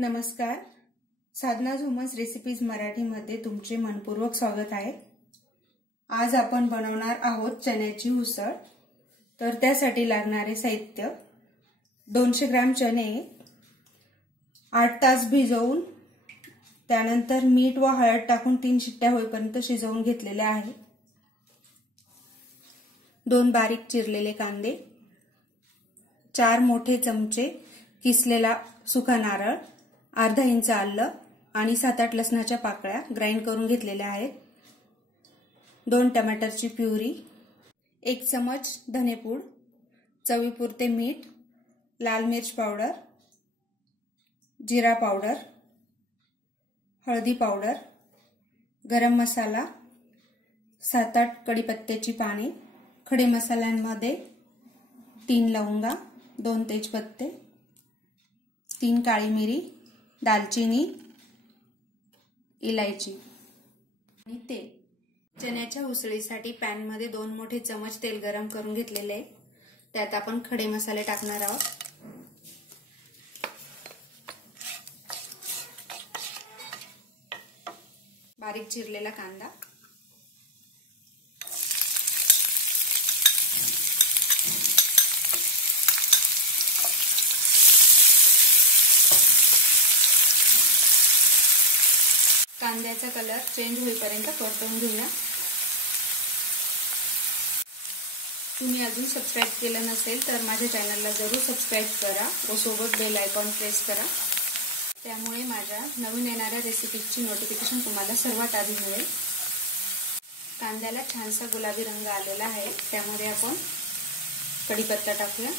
नमस्कार. साधना झुमस रेसिपीज मराठीमध्ये तुमचे मनपूर्वक स्वागत आहे. आज आपण बनवणार आहोत चण्याची उसळ. तर त्यासाठी लागणारे साहित्य दोनशे ग्रॅम चणे आठ तास भिजवून त्यानंतर मीठ व हळद टाकून तीन शिट्ट्या होईपर्यंत शिजवून घेतलेले आहे. दोन बारीक चिरलेले कांदे चार मोठे चमचे किसलेला सुका नारळ अर्धा इंच आलं आणि सात आठ लसणाच्या पाकळ्या ग्राइंड करून घेतलेल्या आहेत. दोन टमाटरची प्युरी एक चमच धनेपूड चवीपुरते मीठ लाल मिर्च पावडर जिरा पावडर हळदी पावडर गरम मसाला सात आठ कढीपत्त्याची पाने खडे मसाल्यांमध्ये तीन लवंगा दोन तेजपत्ते तीन काळी मिरी दालचिनी इलायची आणि तेल. चण्याच्या उसळीसाठी पॅनमध्ये दोन मोठे चमच तेल गरम करून घेतलेले आहे. त्यात आपण खडे मसाले टाकणार आहोत. बारीक चिरलेला कांदा. कांद्याचा कलर चेंज होईपर्यंत परतवून घेऊया. तुम्ही अजून सबस्क्राईब केलं नसेल तर माझ्या चॅनलला जरूर सबस्क्राईब करा व सोबत बेल आयकॉन प्रेस करा. त्यामुळे माझ्या नवीन येणाऱ्या रेसिपीची नोटिफिकेशन तुम्हाला सर्वात आधी मिळेल. कांद्याला छानसा गुलाबी रंग आलेला आहे. त्यामध्ये आपण कढीपत्ता टाकूया.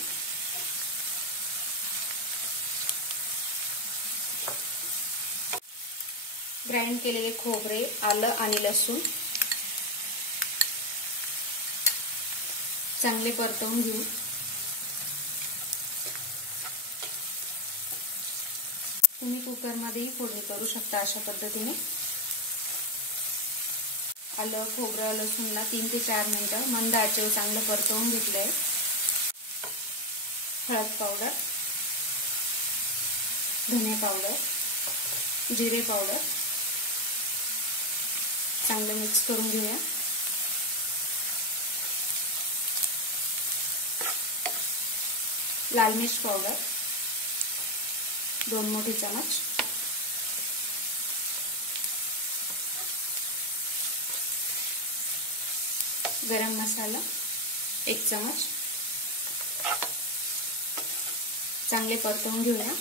ग्राइंड केलेले खोबरे आलं आणि लसूण चांगले परतवून घेऊ. तुम्ही कुकरमध्येही फोडणी करू शकता अशा पद्धतीने. आलं खोबरं लसूणला तीन ते चार मिनिटं मंद आचेवर चांगलं परतवून घेतलंय. हळद पावडर धने पावडर जिरे पावडर. चांगलं मिक्स करून घेऊया. लाल मिर्च पावडर दोन मोठे चमच. गरम मसाला एक चमच. चांगले परतवून घेऊया.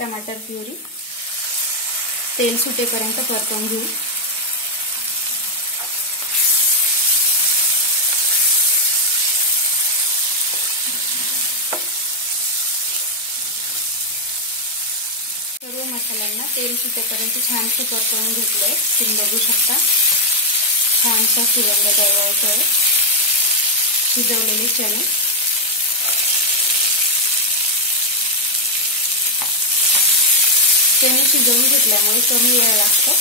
टमाटर प्युरी. तेल सुटेपर्यंत परतवून घेऊ. सर्व मसाल्यांना तेल सुटेपर्यंत छानसे परतवून घेतलंय. तुम्ही बघू शकता. छानसा सुगंध दरवळतोय. शिजवलेले चणे. चणे शिजवून घेतल्यामुळे कमी वेळ लागतो.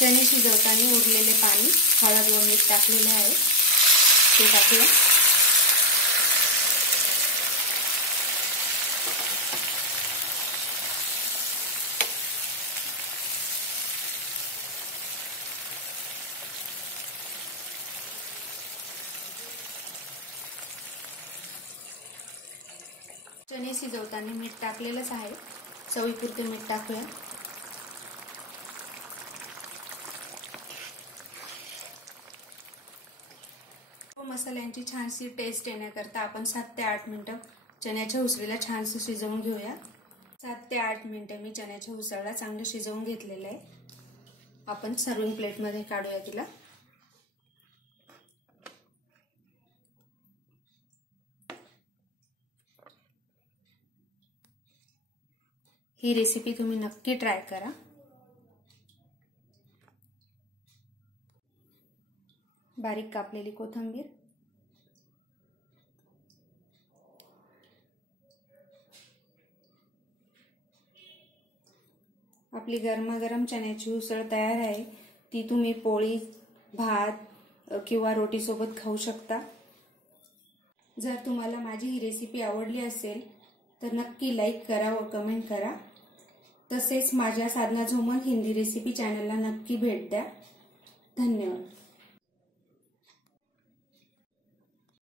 चणे शिजवताना उरलेले पाणी हळद व मीठ टाकलेले आहे. ते टाकूया. चणे शिजवताना मीठ टाकलेलंच आहे. चवीपुरते मीठ टाकूया. मसाल्यांची छानशी टेस्ट येण्याकरता आपण सात ते आठ मिनिटं चण्याच्या उसळीला छानसं शिजवून घेऊया. सात ते आठ मिनिटं मी चण्याच्या उसळला चांगलं शिजवून घेतलेलं आहे. आपण सर्विंग प्लेटमध्ये काढूया तिला. ही रेसिपी तुम्ही नक्की ट्राय करा. बारीक कापलेली कोथिंबीर. आपली गरमागरम चण्याची उसळ तयार आहे. ती तुम्ही पोळी भात किंवा रोटीसोबत खाऊ शकता. जर तुम्हाला माझी ही रेसिपी आवडली असेल तर नक्की लाईक करा व कमेंट करा. तसेच माझ्या साधना झोमन हिंदी रेसिपी चॅनलला नक्की भेट द्या. धन्यवाद.